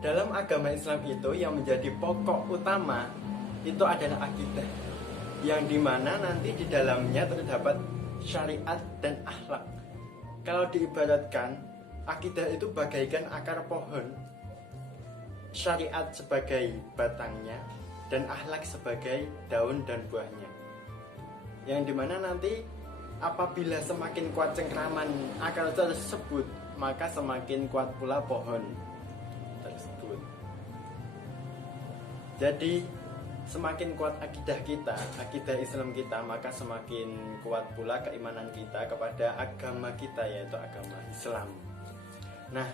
Dalam agama Islam itu yang menjadi pokok utama itu adalah akidah, yang dimana nanti di dalamnya terdapat syariat dan akhlak. Kalau diibaratkan, akidah itu bagaikan akar pohon, syariat sebagai batangnya, dan akhlak sebagai daun dan buahnya. Yang dimana nanti apabila semakin kuat cengkraman akar tersebut, maka semakin kuat pula pohon tersebut. Jadi semakin kuat akidah kita, akidah Islam kita, maka semakin kuat pula keimanan kita kepada agama kita, yaitu agama Islam. Nah,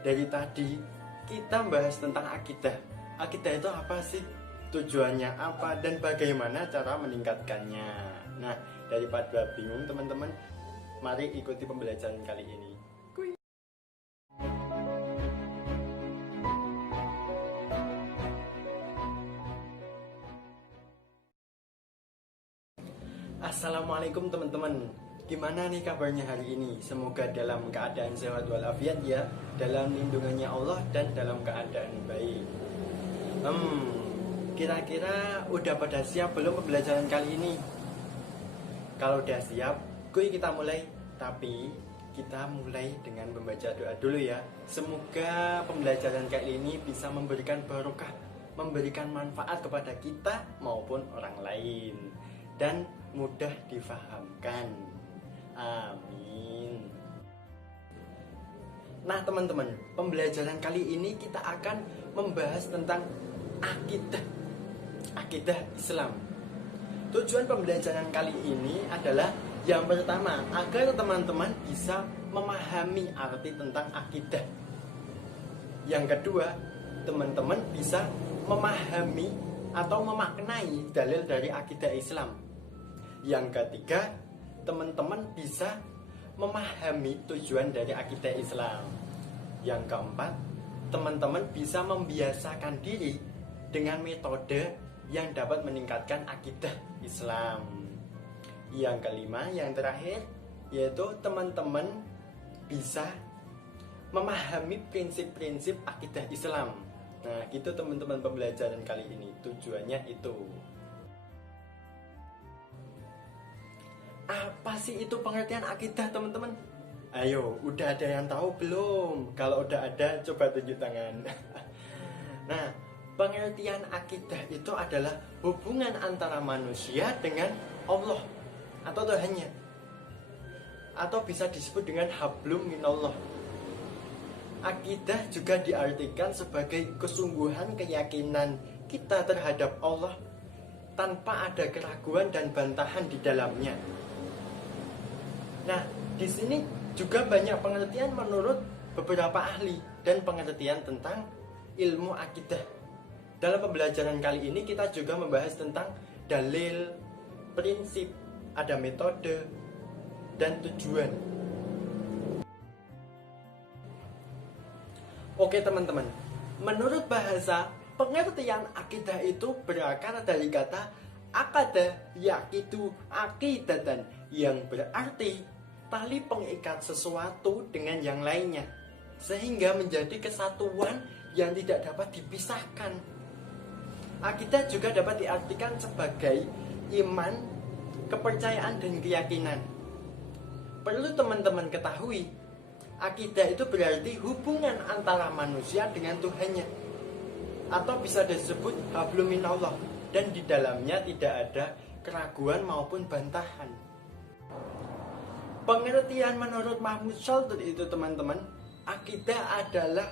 dari tadi kita bahas tentang akidah. Akidah itu apa sih? Tujuannya apa? Dan bagaimana cara meningkatkannya? Nah, daripada bingung teman-teman, mari ikuti pembelajaran kali ini. Assalamualaikum teman-teman. Gimana nih kabarnya hari ini? Semoga dalam keadaan sehat walafiat ya, dalam lindungannya Allah dan dalam keadaan baik. Kira-kira udah pada siap belum pembelajaran kali ini? Kalau udah siap, kita mulai. Tapi kita mulai dengan membaca doa dulu ya. Semoga pembelajaran kali ini bisa memberikan barokah, memberikan manfaat kepada kita maupun orang lain, dan mudah difahamkan. Amin. Nah teman-teman, pembelajaran kali ini kita akan membahas tentang akidah Islam. Tujuan pembelajaran kali ini adalah yang pertama, agar teman-teman bisa memahami arti tentang akidah. Yang kedua, teman-teman bisa memahami atau memaknai dalil dari akidah Islam. Yang ketiga, teman-teman bisa memahami tujuan dari akidah Islam. Yang keempat, teman-teman bisa membiasakan diri dengan metode yang dapat meningkatkan akidah Islam. Yang kelima, yang terakhir, yaitu teman-teman bisa memahami prinsip-prinsip akidah Islam. Nah, itu teman-teman pembelajaran kali ini. Tujuannya itu. Apa sih itu pengertian akidah teman-teman? Ayo, udah ada yang tahu belum? Kalau udah ada, coba tunjuk tangan. Nah, pengertian akidah itu adalah hubungan antara manusia dengan Allah atau Tuhannya, atau bisa disebut dengan hablum minallah. Akidah juga diartikan sebagai kesungguhan keyakinan kita terhadap Allah tanpa ada keraguan dan bantahan di dalamnya. Nah, di sini juga banyak pengertian menurut beberapa ahli dan pengertian tentang ilmu akidah. Dalam pembelajaran kali ini kita juga membahas tentang dalil, prinsip, ada metode, dan tujuan. Oke teman-teman, menurut bahasa, pengertian akidah itu berakar dari kata akada yakidu akidatan, yang berarti tali pengikat sesuatu dengan yang lainnya, sehingga menjadi kesatuan yang tidak dapat dipisahkan. Akidah juga dapat diartikan sebagai iman, kepercayaan, dan keyakinan. Perlu teman-teman ketahui, akidah itu berarti hubungan antara manusia dengan Tuhannya, atau bisa disebut hablum minallah, dan di dalamnya tidak ada keraguan maupun bantahan. Pengertian menurut Mahmud Shaltut itu teman-teman, akidah adalah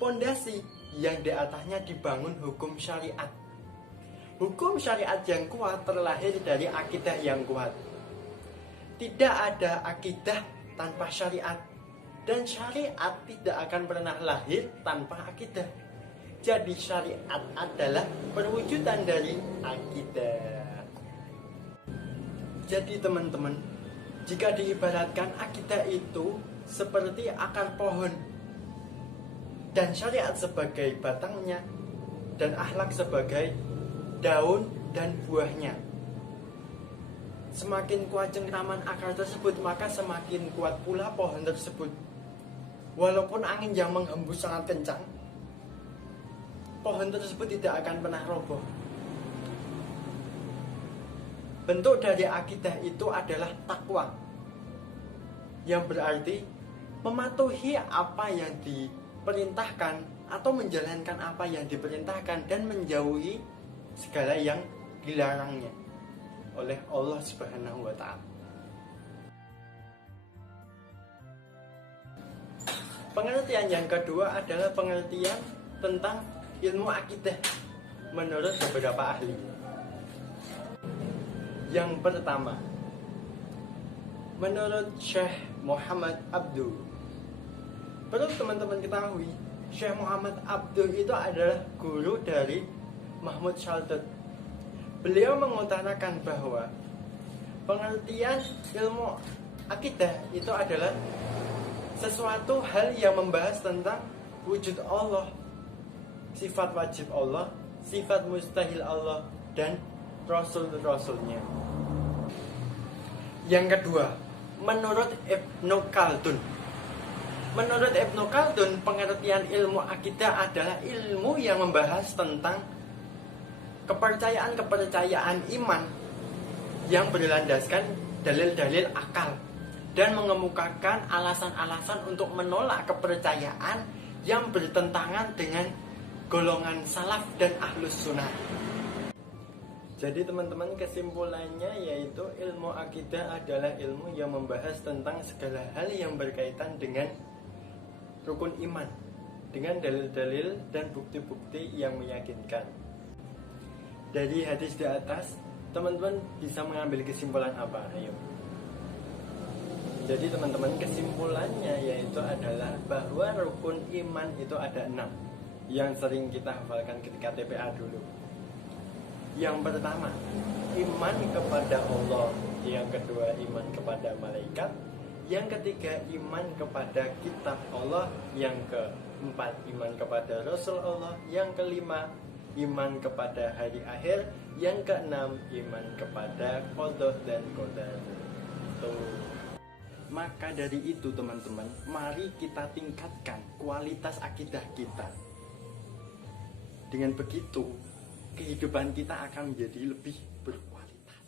pondasi yang di atasnya dibangun hukum syariat. Hukum syariat yang kuat terlahir dari akidah yang kuat. Tidak ada akidah tanpa syariat, dan syariat tidak akan pernah lahir tanpa akidah. Jadi syariat adalah perwujudan dari akidah. Jadi teman-teman, jika diibaratkan akidah itu seperti akar pohon, dan syariat sebagai batangnya, dan akhlak sebagai daun dan buahnya. Semakin kuat cengkraman akar tersebut, maka semakin kuat pula pohon tersebut. Walaupun angin yang menghembus sangat kencang, pohon tersebut tidak akan pernah roboh. Bentuk dari akidah itu adalah takwa, yang berarti mematuhi apa yang diperintahkan atau menjalankan apa yang diperintahkan dan menjauhi segala yang dilarangnya oleh Allah Subhanahu wa Ta'ala. Pengertian yang kedua adalah pengertian tentang ilmu akidah menurut beberapa ahli. Yang pertama, menurut Syekh Muhammad Abduh. Perlu teman-teman ketahui, Syekh Muhammad Abduh itu adalah guru dari Mahmud Syaltut. Beliau mengutarakan bahwa pengertian ilmu akidah itu adalah sesuatu hal yang membahas tentang wujud Allah, sifat wajib Allah, sifat mustahil Allah, dan Rasul-Rasulnya. Yang kedua, menurut Ibnu Khaldun. Menurut Ibnu Khaldun, pengertian ilmu akidah adalah ilmu yang membahas tentang kepercayaan-kepercayaan iman yang berlandaskan dalil-dalil akal dan mengemukakan alasan-alasan untuk menolak kepercayaan yang bertentangan dengan golongan salaf dan ahlus sunnah. Jadi teman-teman, kesimpulannya yaitu ilmu akidah adalah ilmu yang membahas tentang segala hal yang berkaitan dengan rukun iman, dengan dalil-dalil dan bukti-bukti yang meyakinkan. Dari hadis di atas, teman-teman bisa mengambil kesimpulan apa? Ayo. Jadi teman-teman, kesimpulannya yaitu adalah bahwa rukun iman itu ada 6 yang sering kita hafalkan ketika TPA dulu. Yang pertama, iman kepada Allah. Yang kedua, iman kepada malaikat. Yang ketiga, iman kepada kitab Allah. Yang keempat, iman kepada Rasul Allah. Yang kelima, iman kepada hari akhir. Yang keenam, iman kepada qada dan qadar. Maka dari itu teman-teman, mari kita tingkatkan kualitas akidah kita. Dengan begitu, kehidupan kita akan menjadi lebih berkualitas.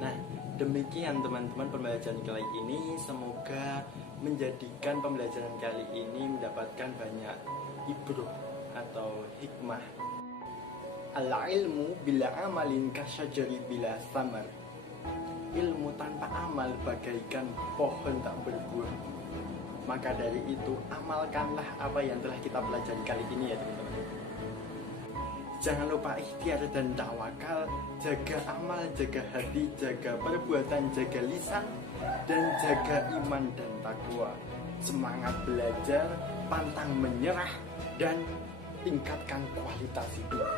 Nah, demikian teman-teman pembelajaran kali ini. Semoga menjadikan pembelajaran kali ini mendapatkan banyak ibroh atau hikmah. Al-ilmu bila amalin kasyajari bila samar. Ilmu tanpa amal bagaikan pohon tak berbuah. Maka dari itu, amalkanlah apa yang telah kita pelajari kali ini ya teman-teman. Jangan lupa ikhtiar dan tawakal. Jaga amal, jaga hati, jaga perbuatan, jaga lisan, dan jaga iman dan takwa. Semangat belajar, pantang menyerah, dan tingkatkan kualitas hidup.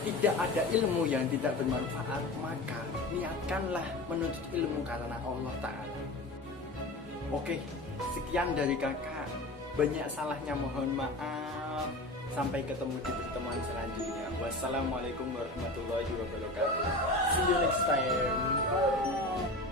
Tidak ada ilmu yang tidak bermanfaat, maka niatkanlah menuntut ilmu karena Allah Ta'ala. Oke, sekian dari kakak. Banyak salahnya mohon maaf. Sampai ketemu di pertemuan selanjutnya. Wassalamualaikum warahmatullahi wabarakatuh. See you next time.